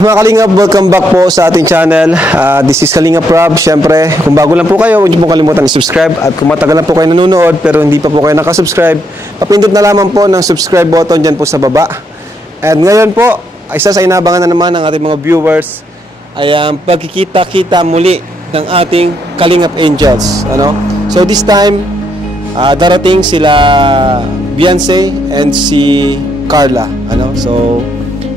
Mga Kalingap, welcome back po sa ating channel. This is Kalingap Rob. Siyempre, kung bago lang po kayo, huwag niyo po kalimutan i-subscribe. At kung matagal na po kayo nanonood pero hindi pa po kayo nakasubscribe, papindot na lamang po ng subscribe button dyan po sa baba. And ngayon po, isa sa inabangan na naman ng ating mga viewers ay ang pagkikita-kita muli ng ating Kalingap Angels. So this time, darating sila Beyonce and si Carla. So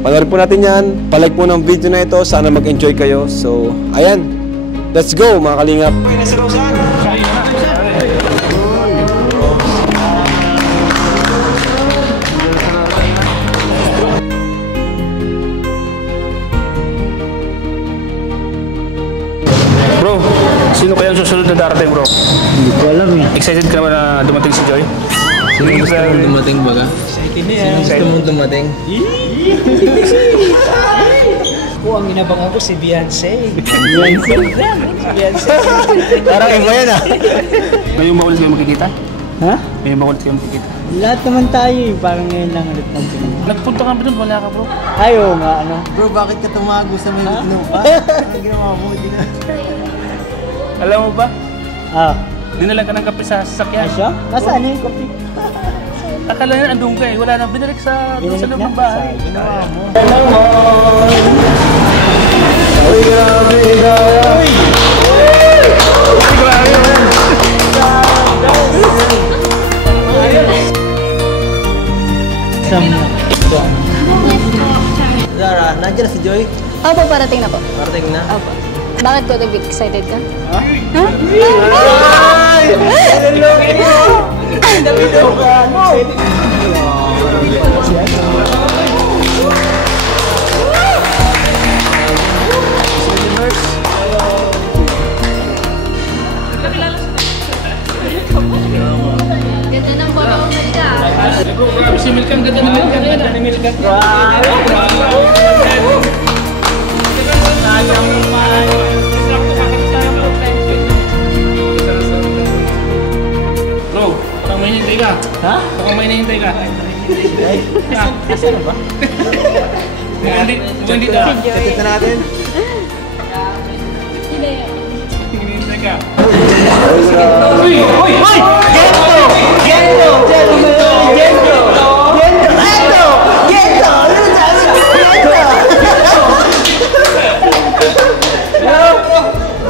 panoorin po natin yan. Palike po ng video na ito. Sana mag-enjoy kayo. So, ayan. Let's go, mga Kalingap. Bro, sino kaya ang susunod na darating, bro? Hindi ko alam eh. Excited ka naman na dumating si Joy? Sino gusto mong dumating baga? Excited na yan. Gusto mong dumating? Ang inabang ako si Beyonce. Beyonce. Parang iba yan Ngayon ba ulit kayo magkikita? Ha? Ngayon ba ulit kayo magkikita? Lahat naman tayo eh. Parang ngayon lang ulit natin. Nagpunta kami doon, wala ka, bro. Ayaw nga, Bro, bakit ka tumago sa may inupa? Ano ginawa mo? Alam mo ba? Dinalan ka ng kape sa sasakyan. Asya? Nasaan yung kopi? Akala na andun ka eh. Wala na. Binalik sa loob ng bahay. Ginawa mo. Uy, grabe, grabe. Zara, nandiyan na si Joy? Opo, parating na po. Parating na? Opo. Bakit ko to be excited ka? Ha? Ay! Hello! Ganda ng bolo mo ka. Grabe si Milkan. Ganda ng Milkan. Ganda ng Milkan. Bro, parang may hinihintay ka. Ha? Parang may hinihintay ka. Nasaan ba? Hindi na. Kapit na natin? Hinihintay ka. Uy! Uy! Uy! Gento! Gento! Gento! Gento! Gento! Gento!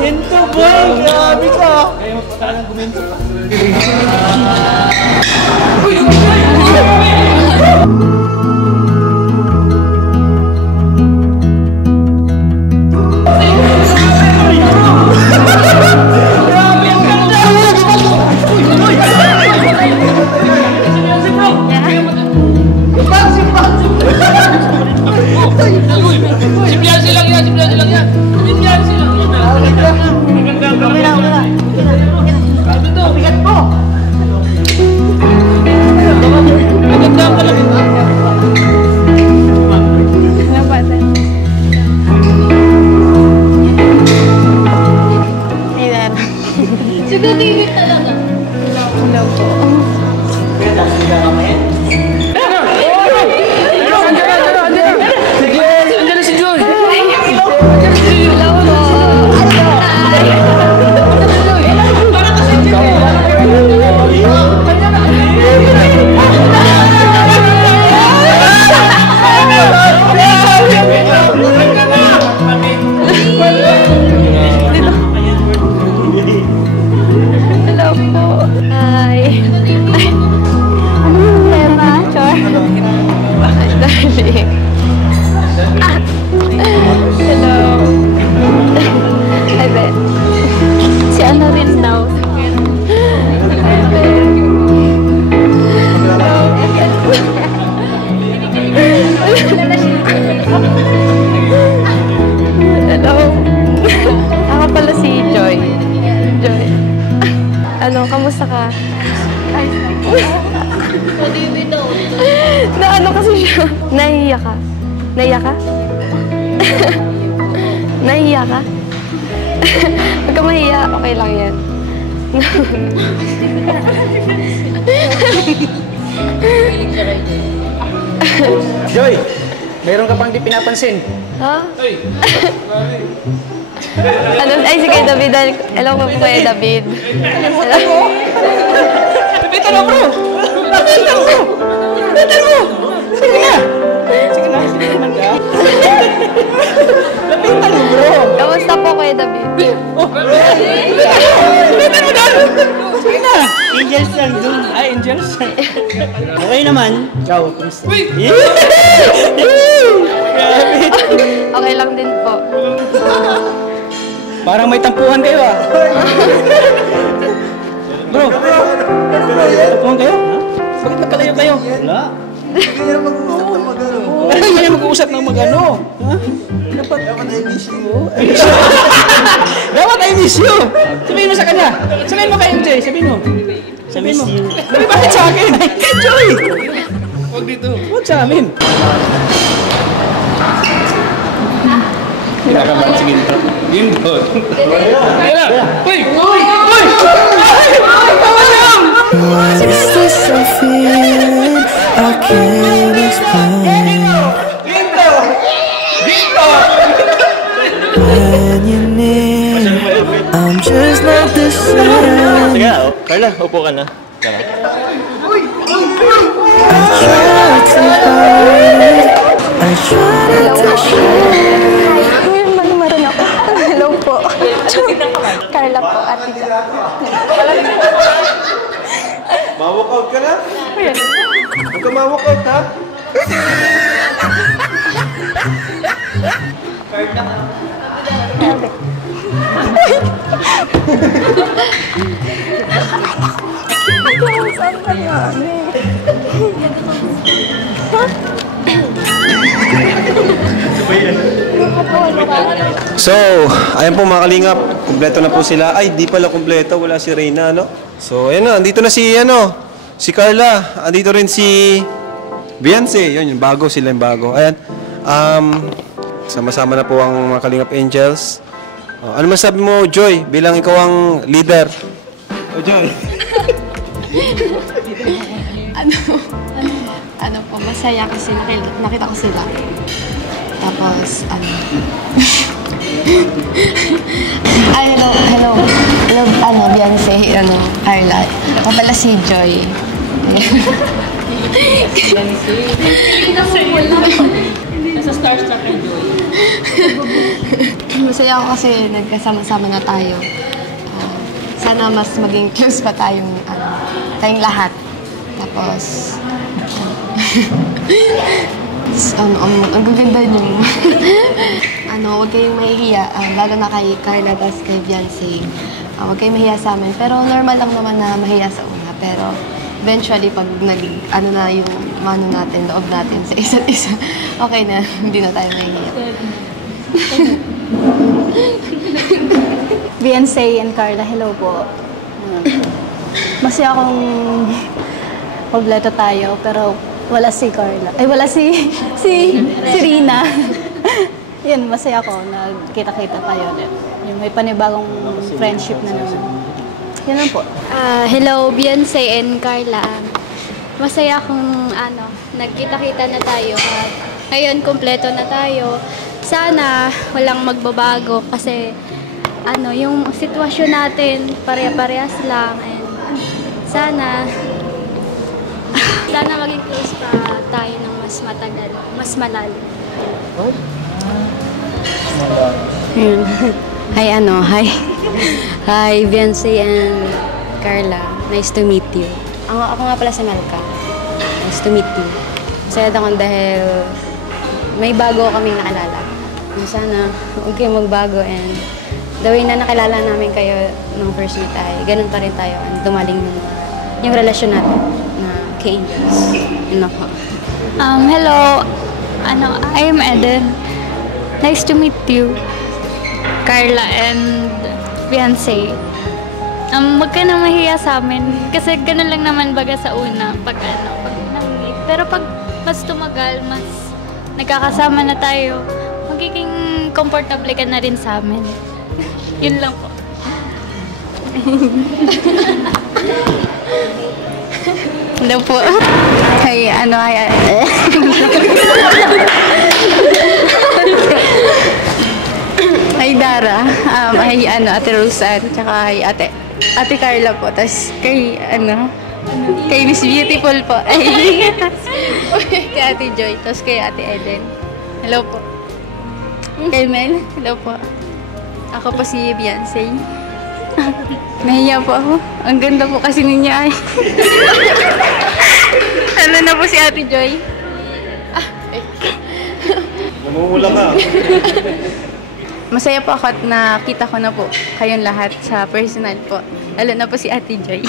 Gento boy! Grabe ka! Kaya magpakalan ng gumento. Si Beyonce lang yan. Si Beyonce lang yan. Si Beyonce lang yan. Sabi to, bigat mo. Maganda ang kalapit. Siguro tingin talaga. Hello po. Andiyan na si Joy. Hello po. Hello po. Hi. Anong problema, Chor? Darling. Hello. Hi, Bet. Si ano rin daw. Hi, Bet. Hello. Ako pala si Joy. Joy. Ano, kamusta ka? Na ano kasi siya? Nahiya ka? Nahiya ka? Nahiya ka? Huwag ka mahiya. Okay lang yan. Joy, Meron ka pang di pinapansin. Ha? Ano? Ay, si Kuya David. Hello po, Kuya David. Hello po. Lapitan mo, bro! Lapitan mo! Lapitan mo! Sige na! Sige na, sige naman ka. Lapitan mo, bro! Kamusta po, Kuya David? Lapitan mo na! Sige na! Angels lang dun. Ay, angels. Okay naman. Ikaw, kumusta? Grabe. Okay lang din po. Parang may tampuhan kayo ah. Bro, tampuhan kayo? Ha? Bakit magkalayo kayo? Wala. Hindi kayo mag-uusap ng mag-ano. Ha? Dapat I miss you. Dapat I miss you. Sabihin mo sa kanya. Sabihin mo kay MJ. Sabihin mo. Sabihin mo. Sabihin bakit sa akin? Enjoy. Huwag dito. Huwag sa amin. Kinakabahan, sige dito. Yun doon. Kaya na! Uy! Uy! Uy! What's this I feel? I can't explain. When you're near, I'm just not the same. Sige, Carla, upo ka na. I try to hide, I try to share. Manumaran ako. Hello po. Carla po, ate siya. Ma-walkout ka na? Huwag ka ma-walkout, ha? So, ayan po mga kalingap. Kumpleto na po sila. Ay, di pala kumpleto. Wala si Reyna, no? So, ayan na. Andito na si, si Carla. Andito rin si Beyonce. Yun, yung bago. Sila yung bago. Ayan. Sama-sama na po ang mga Kalingap Angels. Ano masabi mo, Joy, bilang ikaw ang leader? Joy. Ano po, masaya kasi nakita ko sila. Tapos, ay, hello, Beyonce, Carla. Ako pala si Joy. Nasa Starstruck na Joy. Masaya ako kasi nagkasama-sama na tayo. Sana mas maging close pa tayong lahat. Tapos, ang gaganda niyo. Huwag kayong mahihiya, lalo na kay Carla tapos kay Beyonce. Huwag kayong mahiya sa amin. Pero normal lang naman na mahiya sa una. Pero eventually, pag na yung mano natin, loob natin sa isa't isa, okay na, hindi na tayo mahihiya. Beyonce and Carla, hello po. Masaya akong kompleto tayo, pero wala si Carla. Ay, wala si Rina. Yun, masaya ako. Nagkita-kita tayo ulit. Yung may panibagong friendship na naman. Yun lang po. Hello, Beyonce and Carla. Masaya akong nagkita-kita na tayo. Ngayon, kumpleto na tayo. Sana walang magbabago kasi yung sitwasyon natin pare-parehas lang and sana maging close pa tayo ng mas matagal, mas malalim. Hi, Beyonce and Carla. Nice to meet you. Ako nga pala si Melka. Nice to meet you. Masaya ako dahil may bago kaming nakalala. Sana huwag kayong magbago and the way na nakilala namin kayo nung first meet ay ganun pa rin tayo and dumaling yung relasyon natin na ka-angels. Yun ako. Hello, I am Eden. Nice to meet you, Carla and Beyonce. Huwag ka nang mahiya sa amin kasi ganun lang naman baga sa una pag nang-meet. Pero pag mas tumagal, mas nagkakasama na tayo, magiging comfortable ka na rin sa amin. Yun lang po. Hello po. Ate Roseanne, tsaka kay Ate Carla po, tapos kay, kay Miss Beautiful po. Ay, kay Ate Joy, tapos kay Ate Eden. Hello po. Kay Mel, hello po. Ako po si Beyonce. Nahiya po ako. Ang ganda po kasi niya ay. Hello na po si Ate Joy. Namumula ka. Masaya po ako at nakita ko na po kayong lahat sa personal po. Lalo na po si Ate Joy.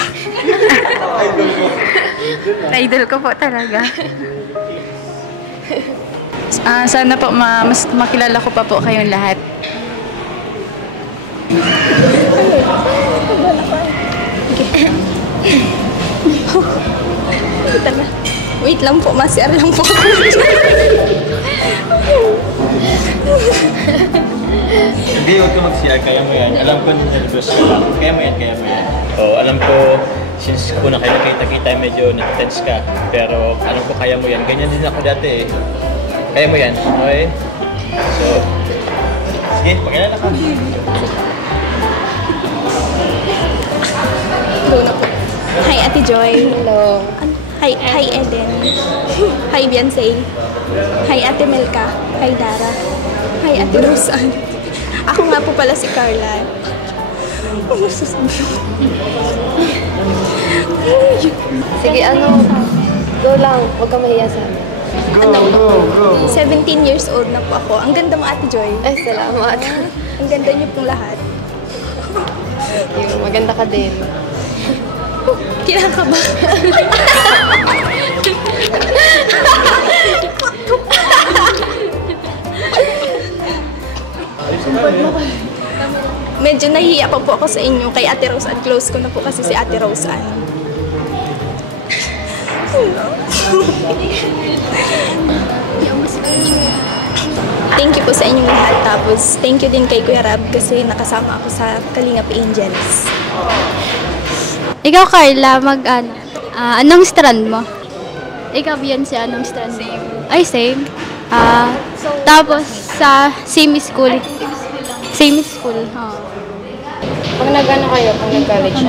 Na-idol ko po talaga. Sana po mas makilala ko pa po kayong lahat. Wait lang po, masir lang po. Hindi, huwag ka mag-CR. Kaya mo yan. Alam ko nervous ka lang. Kaya mo yan, kaya mo yan. Oo, alam ko, since una kayo nakita-kita, medyo na-tense ka. Pero alam ko kaya mo yan. Ganyan din ako dati eh. Kaya mo yan, okay? So, sige, pakilala ka. Go na po. Hi, Ate Joy. Hello. Hi, Eden. Hi, Beyonce. Hi, Ate Melka. Hi, Dara. Hi, Ate Roseanne. Ako nga po pala si Carla. Ano sasabihin? Sige, go lang. Huwag ka mahiya sa amin. Go. 17 years old na po ako. Ang ganda mo, Ate Joy. Ay, salamat. Ang ganda niyo pong lahat. Maganda ka din. Kailan ka ba? Medyo nahihiya pa po ako sa inyo kay Ate Rose at close ko na po kasi si Ate Roseanne. Thank you po sa inyong lahat. Tapos, thank you din kay Kuya Rab kasi nakasama ako sa Kalingap Angels. Ikaw, Carla, anong strand mo? Ikaw, Beyonce, anong strand? Same. Ay, same. Tapos, sa same school. Same school, ha. Pag nag-college,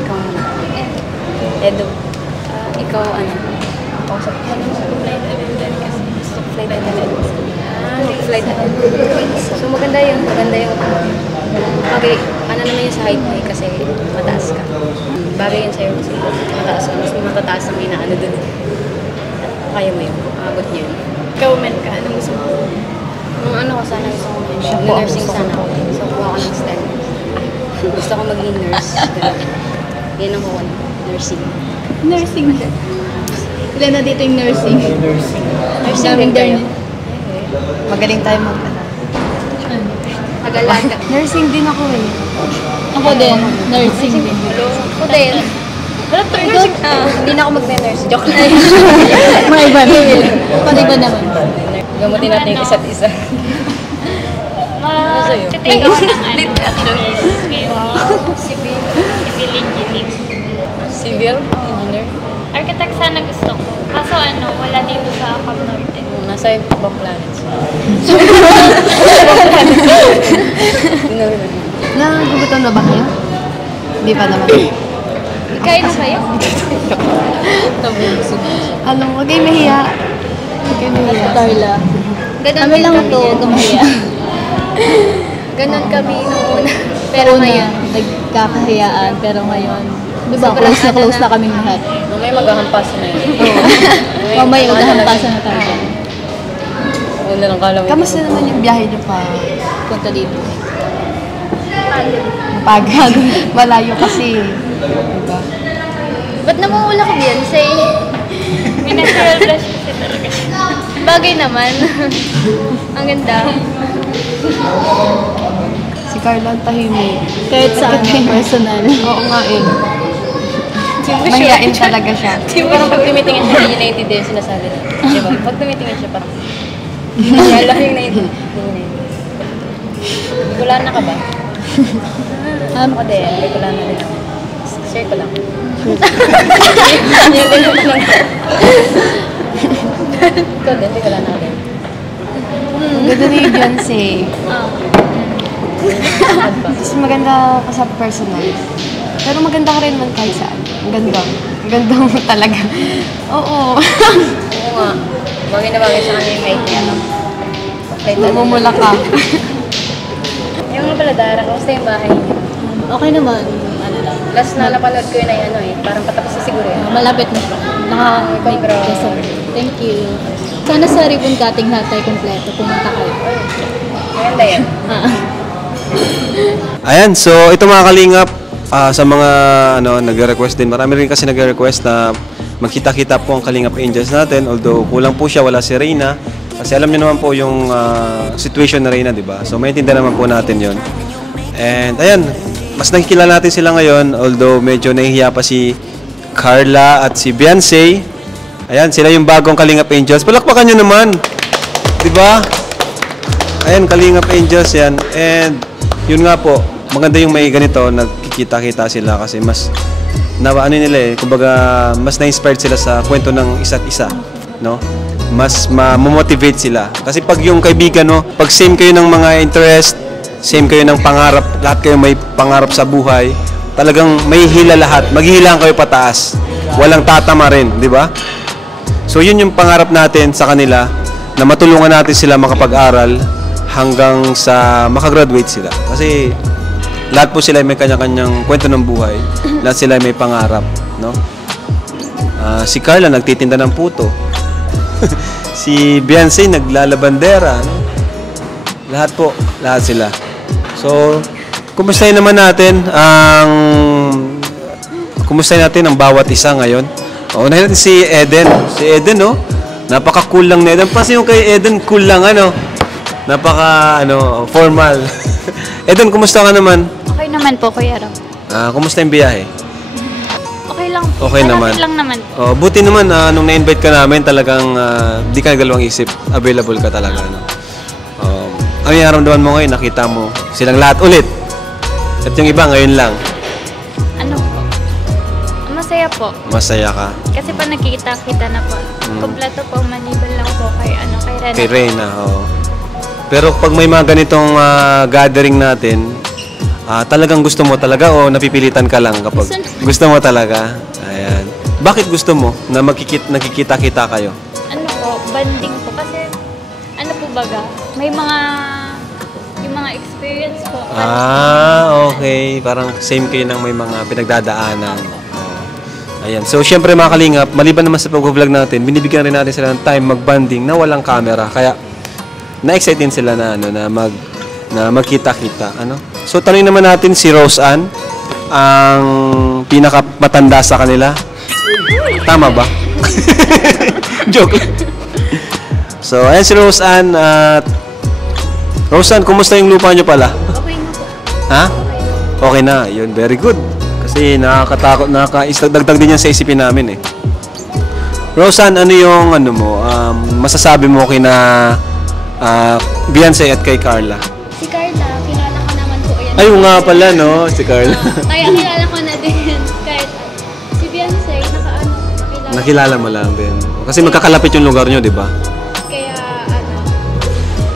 ikaw Edo. Ikaw, flight attendant kasi gusto ko flight attendant. Flight attendant. So maganda yun. Okay, naman yun sa height mo kasi mataas ka. Bagay yun sa'yo kasi mataas ka. Mas matataas ang inaano dun. Kaya mo yun. Abot niyo yun. Ikaw, Mel ka. Anong gusto mo? Ko sana gusto ko nursing sana ako. So kuha ko ng STEM. Gusto ko maging nurse. Yan ang kuha. Nursing. Ilan na dito yung nursing? Nursing din kayo. Magaling tayo Mag-alaga. Nursing din ako eh. Ako din. Nursing din. Ako din. Hindi na ako mag-nurse. Joke lang. Mga iba naman. Pag-iba naman. Gamutin natin yung isa't isa. Ano sa'yo? Take ako ng Civil engineer? Architect sana gusto ko. Kaso wala dito sa Cam Norte. Nasa ibang planets. Nagugutom na ba kayo? Hindi pa naman. Kain na kayo? Alam mo, huwag kayo mahiya. Carla. Kami lang to, kumahiya. Ganon kami noong una. Pero ngayon, nagkakahiyaan, pero ngayon, di ba, close na kami lahat. Mamaya maghahampas na yun. Mamaya maghahampasan na tayo. Una lang kala mo. Kamusta naman yung biyahe niyo pa punta dito? Pagod. Malayo kasi. Diba? Ba't namumula ka, Beyonce? May natural blush kasi talaga. Bagay naman. Ang ganda. Si Carla ang tahimik. Kahit saan personal. Oo nga eh. Mahiyain talaga siya. Parang pag tumitingin siya, hindi niya naiintindihan yung sinasabi niya. Diba? Pag tumitingin siya, parang kaya lang yung naiintindihan. Wala na ka ba? Ako din, wala na rin ako. Share ko lang. Yun din naman lang. Ikaw din, wala na rin. Ang ganda ni Beyonce. Mas maganda ka sa personal. Pero maganda ka rin man kahit saan. Ang ganda. Ang ganda mo talaga. Oo. Oo nga. Bagay na bagay sa kanya yung height niya. Namumula ka. Yung nga pala, Dara, kamusta yung bahay niyo? Okay naman. Ano lang. Last na napanood ko yun ay ano eh, parang patapos na siguro yun. Malapit na siya. Congrats. Thank you. Sana sa ribbon cutting lahat tayo kompleto. Pumunta kayo. Maganda yan. Ayan, so ito mga kalingap, sa mga nagre-request din. Marami rin kasi nagre-request na magkita-kita po ang Kalingap Angels natin. Although kulang po siya, wala si Reyna. Kasi alam niyo naman po yung situation na Reyna, di ba? So maintindihan naman po natin yon. And ayan, mas nakikilala natin sila ngayon. Although medyo nahihiya pa si Carla at si Beyonce. Ayan, sila yung bagong Kalingap Angels. Palakpakan nyo naman. Di ba? Ayan, Kalingap Angels yan. And yun nga po, maganda yung may ganito, nagkikita-kita sila kasi mas kumbaga mas na-inspired sila sa kwento ng isa't isa, no? Mas ma-motivate sila. Kasi pag yung kaibigan, no, pag same kayo ng mga interest, same kayo ng pangarap, lahat kayo may pangarap sa buhay, talagang may hila lahat, maghihilang kayo pataas. Walang tatama rin, di ba? So yun yung pangarap natin sa kanila, na matulungan natin sila makapag-aral hanggang sa makagraduate sila. Kasi lahat po sila may kanya-kanyang kwento ng buhay. Lahat sila may pangarap, no? Si Carla nagtitinda ng puto. Si Beyonce naglalabandera, no? Lahat sila. So, kumustahin natin ang bawat isa ngayon. Unahin natin si Eden. Si Eden, no? Napaka-cool lang na Eden. Kasi yung kay Eden, cool lang, formal. Eden, kumusta ka naman? Okay naman po, Kuya Rob. Kumusta yung biyahe? Okay lang po. Okay naman. Malapit lang naman. Buti naman, nung na-invite ka namin, talagang di ka nagalawang isip. Available ka talaga, no? Ano yung naramdaman mo ngayon? Nakita mo silang lahat ulit. At yung iba, ngayon lang. Ano po? Masaya po. Masaya ka. Kasi pa nagkikita-kita na po. Kompleto po, maliban lang po kay Rena. Kay Reyna, oo. Pero pag may mga ganitong gathering natin, talagang gusto mo talaga o napipilitan ka lang kapag gusto mo talaga? Ayan. Bakit gusto mo na nakikita-kita kayo? Ano po, banding po. Kasi, ano po baga, may yung mga experience po. Okay. Parang same kayo ng may mga pinagdadaanan. Ayan. So, syempre mga Kalingap, maliban naman sa pag-vlog natin, binibigyan rin natin sila ng time mag-banding na walang camera. Kaya, na-excite din sila na magkita-kita, So tanungin naman natin si Rose Ann, ang pinakamatanda sa kanila. Tama ba? Joke. So ayan si Rose Ann. Rose Ann, kumusta yung lupa nyo pala? Okay na po. Ha? Okay na. Yun, very good. Kasi nakakatakot, dagdag din yan sa isipin namin eh. Rose Ann, ano yung masasabi mo kina Beyonce at kay Carla? Si Carla, kilala ko naman po yan. Ay, nga pala, no? Si Carla. Kaya kilala ko na din. Kahit si Beyonce, Nakilala mo lang din. Kasi magkakalapit yung lugar nyo, di ba? Kaya,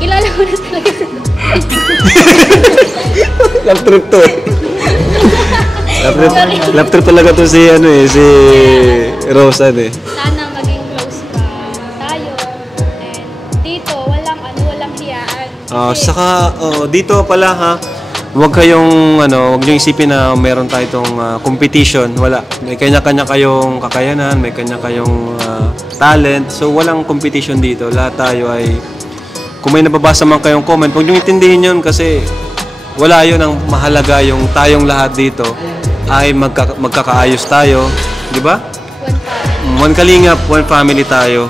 kilala ko na talaga. Love trip to. Love trip talaga to si Rose Ann eh. Sana maging close pa tayo. And dito, walang hiyaan. Saka dito pala ha, huwag niyo isipin na meron tayo itong competition. Wala. May kanya-kanya kayong kakayanan, may kanya-kayong talent. So walang competition dito. Lahat tayo ay, kung may nababasa man kayong comment, huwag niyo intindihin yun kasi wala yun. Ang mahalaga yung tayong lahat dito ay magkakaayos tayo. Di ba? One Kalingap, one family tayo.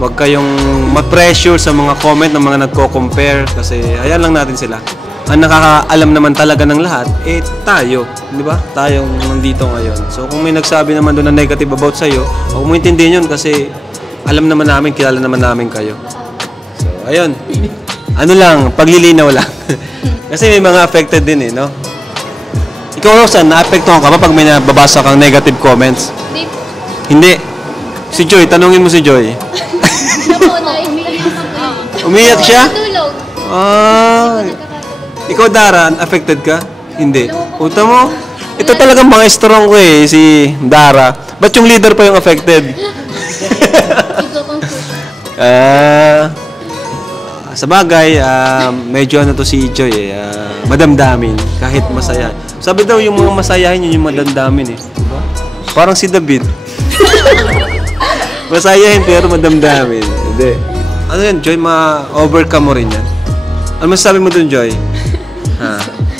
Huwag kayong ma-pressure sa mga comment ng mga nagko-compare kasi hayaan lang natin sila. Ang nakakaalam naman talaga ng lahat, tayo. Di ba? Tayong nandito ngayon. So kung may nagsabi naman doon na negative about sa'yo, huwag mo intindihin yun kasi alam naman namin, kilala naman namin kayo. So, ayun. Paglilinaw lang. Kasi may mga affected din no? Ikaw, Rosan, naapektuhan ka ba pag may nababasa kang negative comments? Hindi. Si Joy, tanungin mo si Joy. Umiyak Umiyak siya? Tulog. Ikaw, Dara, affected ka? Hindi. Puta mo. Ito talagang mga strong ko eh, si Dara. Ba't yung leader pa yung affected? Sa bagay, medyo ano to si Joy eh, madamdamin kahit masaya. Sabi daw yung mga masayahin yun yung madamdamin eh. Diba? Parang si David. Masayahin pero madamdamin. Hindi. Ano yan, Joy? Ma-overcome mo rin yan. Ano masasabi mo dun, Joy?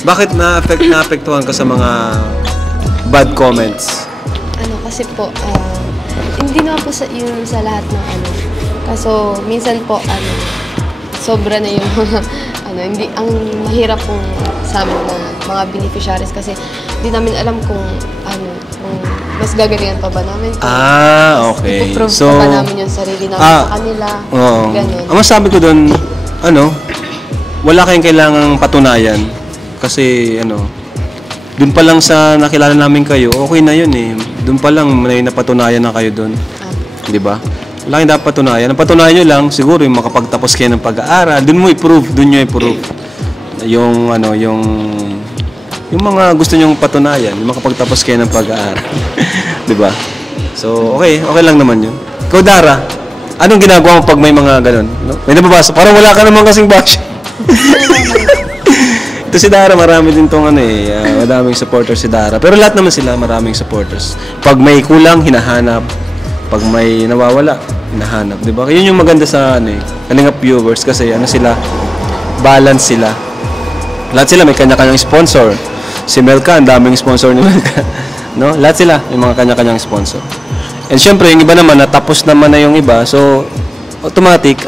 Bakit naapektuhan ka sa mga bad comments? Ano kasi po, hindi naman po yun sa lahat ng ano. Kaso minsan po, sobra na yung mga, hindi, ang mahirap pong sa amin na mga beneficiaries kasi hindi namin alam kung mas gagalingan pa ba namin. Okay. Ipoprove So, pa ba namin yung sarili namin sa kanila. Ganun. Ang masabi ko doon, wala kayong kailangang patunayan. Kasi, doon pa lang sa nakilala namin kayo, okay na yun eh. Doon pa lang may napatunayan na kayo doon. Di ba? Wala kayong dapat patunayan. Ang patunayan nyo lang, siguro yung makapagtapos kayo ng pag-aaral, doon mo i-prove, doon nyo i-prove. Yung mga gusto nyong patunayan, yung makapagtapos kayo ng pag-aaral. Di ba? So, okay lang naman yun. Ikaw, Dara, anong ginagawa mo pag may mga ganun? No? May nababasa, parang wala ka naman kasing bash. Ito si Dara, marami din tong madaming supporters si Dara. Pero lahat naman sila, maraming supporters. Pag may kulang, hinahanap. Pag may nawawala, hinahanap. Diba? Yun yung maganda sa Kalingap viewers kasi sila, balance sila. Lahat sila may kanya-kanyang sponsor. Si Melka, ang daming sponsor ni Melka. No? Lahat sila, yung mga kanya-kanyang sponsor. And syempre, yung iba naman, natapos naman na yung iba. So, automatic,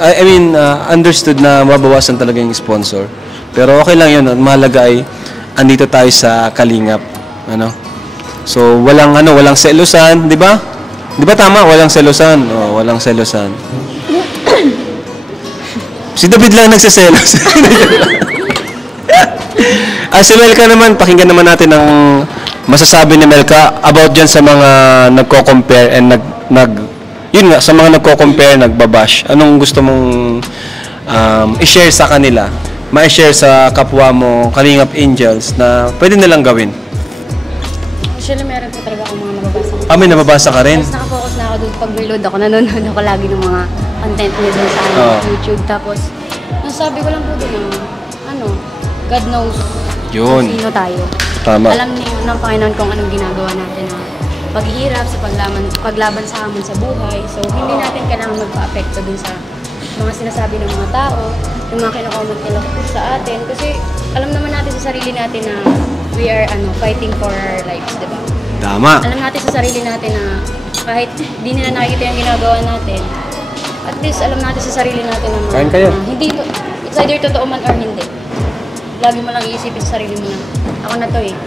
understood na mabawasan talaga yung sponsor. Pero okay lang yun. Ang mahalaga ay andito tayo sa Kalingap. So, walang selosan, di ba? Di ba tama? Walang selosan. Walang selosan. Si David lang nagsiselos. Si Melka naman, pakinggan naman natin ang masasabi ni Melka about dyan sa mga nagko-compare and yun nga, sa mga nagko-compare, nagbabash. Anong gusto mong i-share sa kanila? Ma-share sa kapwa mo, Kalingap Angels, na pwede nilang gawin? Actually, meron po talaga akong mga nababasa. May nababasa ka rin? Tapos nakafocus na ako doon. Pag reload ako, nanonood ako lagi ng mga content niya doon sa YouTube. Tapos, nasabi ko lang po doon God knows yun. Sino tayo. Tama. Alam niyo ng Panginoon kung anong ginagawa natin na paghihirap sa paglaban sa hamon sa buhay. So, hindi natin kailangan magpa-apekto dun sa mga sinasabi ng mga tao, yung mga kinakomment nila sa atin. Kasi alam naman natin sa sarili natin na we are fighting for our lives, di ba? Tama. Alam natin sa sarili natin na kahit di nila nakikita yung ginagawa natin, at least alam natin sa sarili natin na hindi to, it's either totoo man or hindi. Lagi mo lang iisipin sa sarili mo na ako na to eh.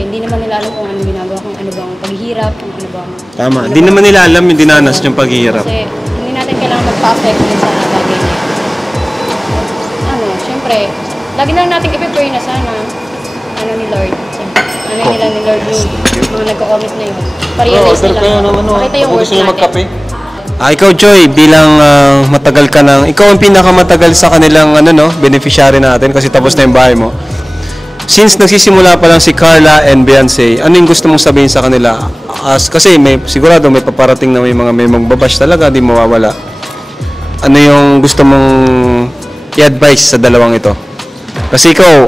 Hindi naman nila alam kung anong ginagawa, kung ano bang paghihirap, kung ano bang... Tama. Hindi naman nila alam yung dinanas yung paghihirap. Kasi hindi natin kailangan magpa-affect din sa bagay na syempre, lagi na lang natin i-prepare na sana ni Lord. Nila ni Lord yung mga nagko-comment na yun. Pa-realize nila. Makita yung worth natin. Ikaw, Joy, bilang matagal ka ikaw ang pinakamatagal sa kanilang beneficiary natin kasi tapos na yung bahay mo. Since nagsisimula pa lang si Carla and Beyonce, ano yung gusto mong sabihin sa kanila? Kasi sigurado may paparating na may magbabash talaga, di mawawala. Ano yung gusto mong i-advise sa dalawang ito? Kasi ikaw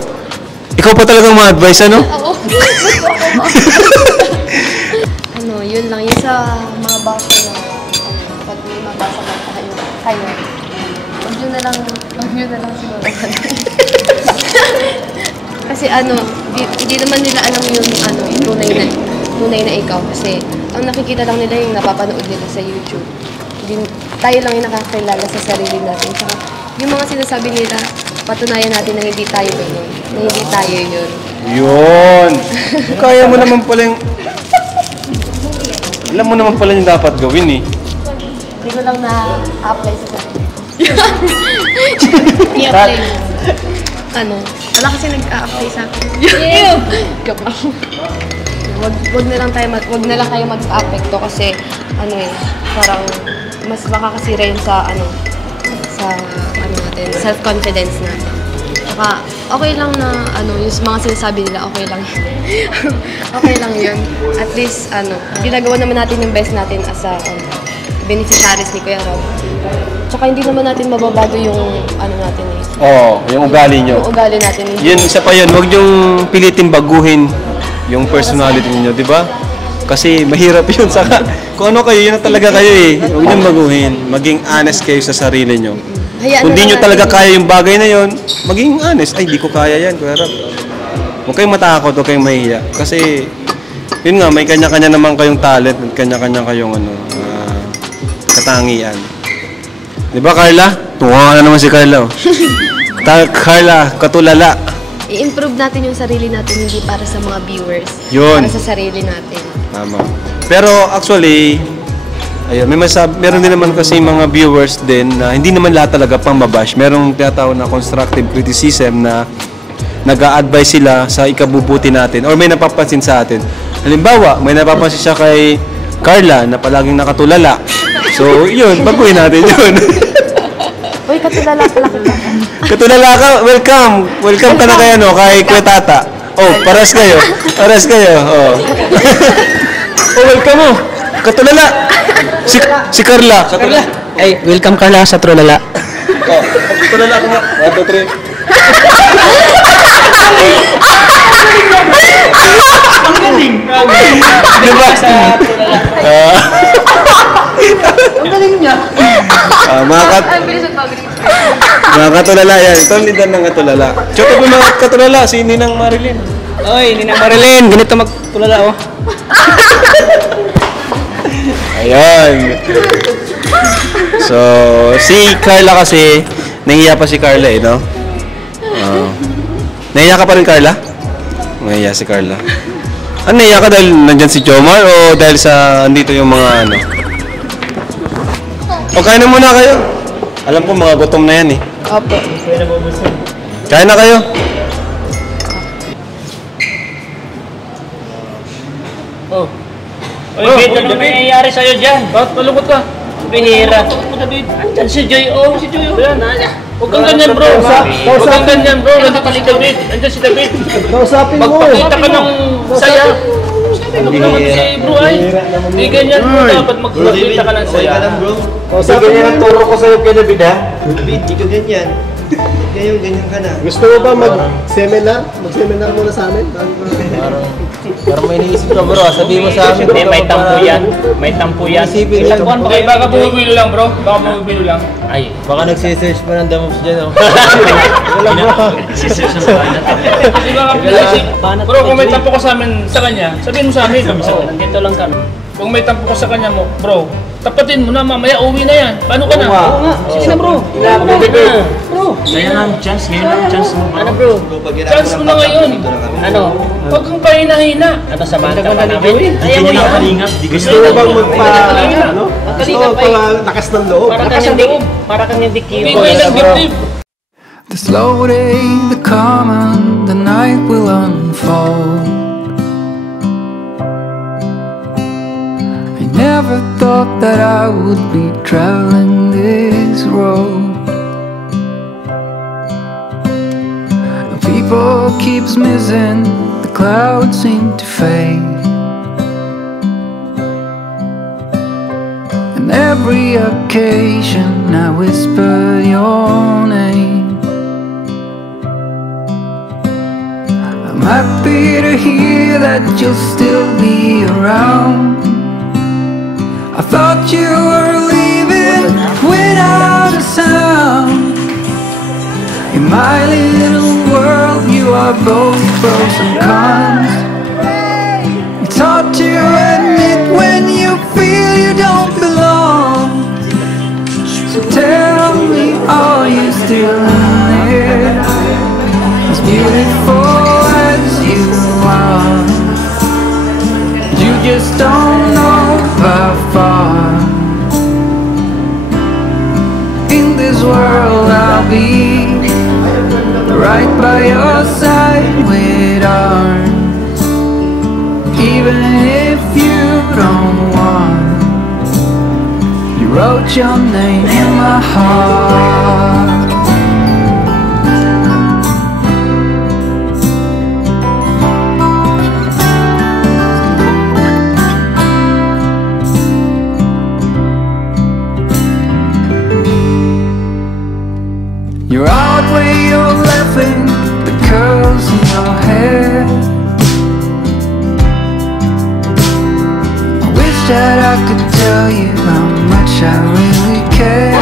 pa talagang ma-advise, Oo. Yun lang. Yung sa mga basher na pag may mabasa ka kayo, huwag nyo na lang siguro. Kasi hindi naman nila alam yung tunay na ikaw. Kasi ang nakikita lang nila yung napapanood nila sa YouTube. Tayo lang yung nakakilala sa sarili natin. Saka yung mga sinasabi nila, patunayan natin na hindi tayo ganun. Na hindi tayo yun. Yun! Kaya mo naman pala yung... Alam mo naman pala yung dapat gawin eh. Hindi ko lang na-apply sa sarili. I-apply. Wala kasi nag-a-apply sa akin. Wag na lang kayo mag-apekto kasi parang mas makakasira yun sa natin, self-confidence natin. Tsaka, okay lang na, yung mga sinasabi nila, okay lang. Okay lang yun. At least, ginagawa naman natin yung best natin as a beneficiaries ni Kuya Rob. Tsaka hindi naman natin mababago yung, natin eh. Oo, yung ugali nyo. Yung ugali natin. Yun, isa pa yun. Huwag niyong pilitin baguhin yung personality niyo, di ba? Kasi mahirap yun. Saka, kung ano kayo, yun na talaga kayo eh. Huwag niyong baguhin. Maging honest kayo sa sarili niyo. Kung di nyo talaga kaya yung bagay na yun, maging honest. Ay, di ko kaya yan, Kuya Rob. Huwag kayong matakot, huwag kayong mahiya. Kasi, yun nga, may kanya-kanya naman kayong talent at kanya-kanya kayong katangian. Di ba, Carla? Tunga na naman si Carla. Carla, katulala. I-improve natin yung sarili natin, hindi para sa mga viewers. Yun. Para sa sarili natin. Tama. Pero actually, ayun, meron din naman kasi mga viewers din na hindi naman lahat talaga pang mabash. Merong tinatawag na constructive criticism na nag-a-advise sila sa ikabubuti natin or may napapansin sa atin. Halimbawa, may napapansin siya kay Carla na palaging nakatulala. So, yun, baguhin natin yun. Uy, katulala pala kita. Katulala ka, welcome. Welcome ka na kay Kuya Tata. Oh, paras kayo. Paras kayo. Oh. Oh, welcome mo. Katulala. Si Carla. Carla. Ay, welcome Carla sa Trulala. Oh, katulala ko nga. 1, 2, 3. Ang galing. Diba? Ang galing niya. Mga katulala yan. Ito ang lidan ng katulala. Choco po mga katulala. Si Ninang Marilyn. Oy, Ninang Marilyn. Ganito magtulala, oh. Ayan. So, si Carla kasi, nahiya pa si Carla eh, no? Nahiya ka pa rin, Carla? Nahiya si Carla. Ano, nahiya ka dahil nandyan si Jomar o dahil sa andito yung mga O, kain na muna kayo. Alam ko, mga gutom na yan eh. Opo. Kain na kayo. Oh. Oy, David, ano nangyayari sa'yo dyan? Bakit malungkot ka? Bihira. Andyan si Joy, oh. Si Joy, oh. Huwag kang ganyan, bro. Huwag kang ganyan, bro. Nandito si David. Andyan si David. Kausapin mo. Magpakita ka ng saya. Hindi naman si bro ay. Hindi ganyan, bro. Dapat magpakita ka ng saya. Kausapin mo. Ang turo ko sa'yo kay David, ha? David, di ka ganyan. Ngayon, ganyan ka na. Gusto mo ba mag-seminar? Mag-seminar muna sa amin? Parang may naisip ka, bro. Sabihin mo sa amin. Hindi, may tampo yan. May tampo yan. Isipin lang. Okay, baka bumibilo lang, bro. Baka bumibilo lang. Ay. Baka nagsisearch pa ng damos dyan, oh. Sisearch na ba? Bro, kung may tampo ko sa amin, sa kanya, sabihin mo sa amin. Dito lang kami. Kung may tampo ko sa kanya mo, bro, tapatin mo na, mamaya uwi na yan. Paano ka na? Oo nga. Sige na, bro. Bro. Kaya nga ang chance, ngayon ang chance mo. Ano, bro? Chance mo na ngayon. Ano? Huwag kang pahina-hina. Ano, samahan ka pa namin? Ayaw mo yan. Gusto mo bang gusto mo pang lakas ng loob? Para kang hindi kibo. Hindi ko nag-dip. The slow day, the calm, and the night will unfold. I never thought that I would be traveling this road. People keeps missing, the clouds seem to fade. And every occasion I whisper your name. I'm happy to hear that you'll still be around. I thought you were leaving without a sound. In my little world, you are both pros and cons. It's hard to admit when you feel you don't belong. So tell me, are you still in there? As beautiful as you are, you just don't know how far. In this world I'll be right by your side with arms. Even if you don't want, you wrote your name in my heart. You're out where you're laughing, the curls in your hair. I wish that I could tell you how much I really care.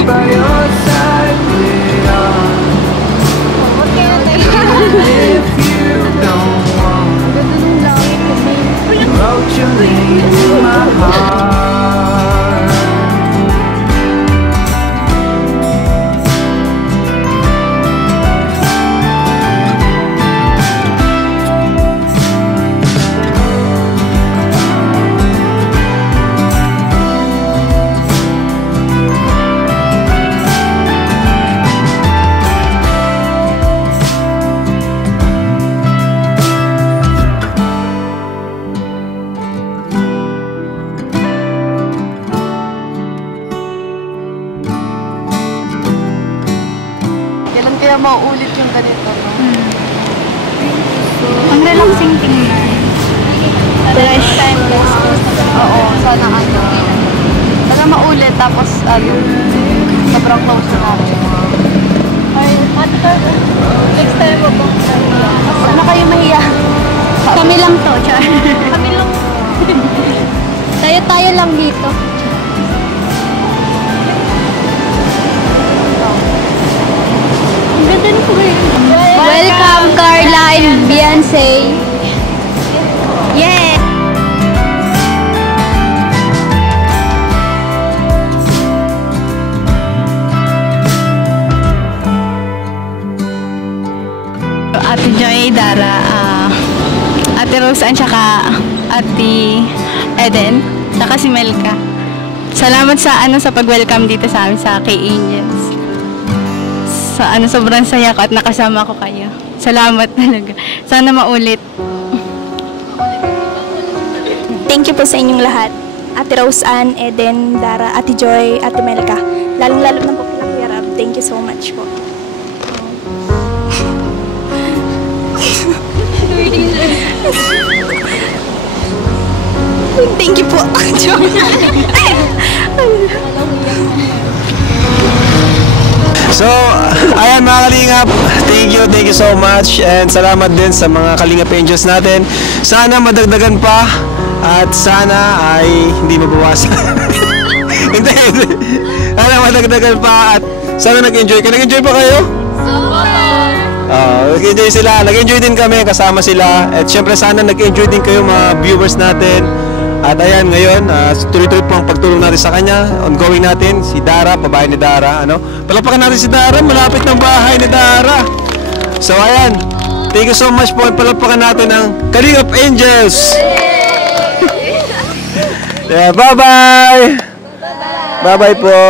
By your side, if you don't want, wrote your name in my heart. Kaya mauulit yung ganito, no? Ang relaxing tingnan. Fresh time. Oo, sana ano. Sana maulit, tapos sobrang close na natin. Ay, next time mo po. Ano kayo mahiya? Kami lang to, Char. Kami lang. Tayo lang dito. Welcome, Carla and Beyonce. Yeah! Ate Joy, Dara, Ate Roseanne, tsaka Ate Eden, tsaka si Melka. Salamat sa sa pag-welcome dito sa amin sa K-Angels. Sobrang saya ko at nakasama ko kayo. Salamat talaga. Sana maulit. Thank you po sa inyong lahat. Ate Roseanne, Eden, Dara, Ate Joy, Ate Melka. Lalong-lalo na po kila Kuya Rab. Thank you so much po. Thank you po. So, ayan mga Kalingap, thank you so much, and salamat din sa mga Kalingap Angels natin. Sana madagdagan pa at sana ay hindi mabawasan. Hindi. Sana madagdagan pa at sana nag-enjoy ka. Nag-enjoy pa kayo? Nag-enjoy sila. Nag-enjoy din kami, kasama sila. At syempre sana nag-enjoy din kayo mga viewers natin. At ayan, ngayon, tuloy-tuloy po ang pagtulong natin sa kanya. Ongoing natin, si Dara, babae ni Dara. Palapakan natin si Dara, malapit ng bahay ni Dara. So ayan, thank you so much po. Palapakan natin ang Kalingap Angels. Yeah, bye-bye! Bye-bye po!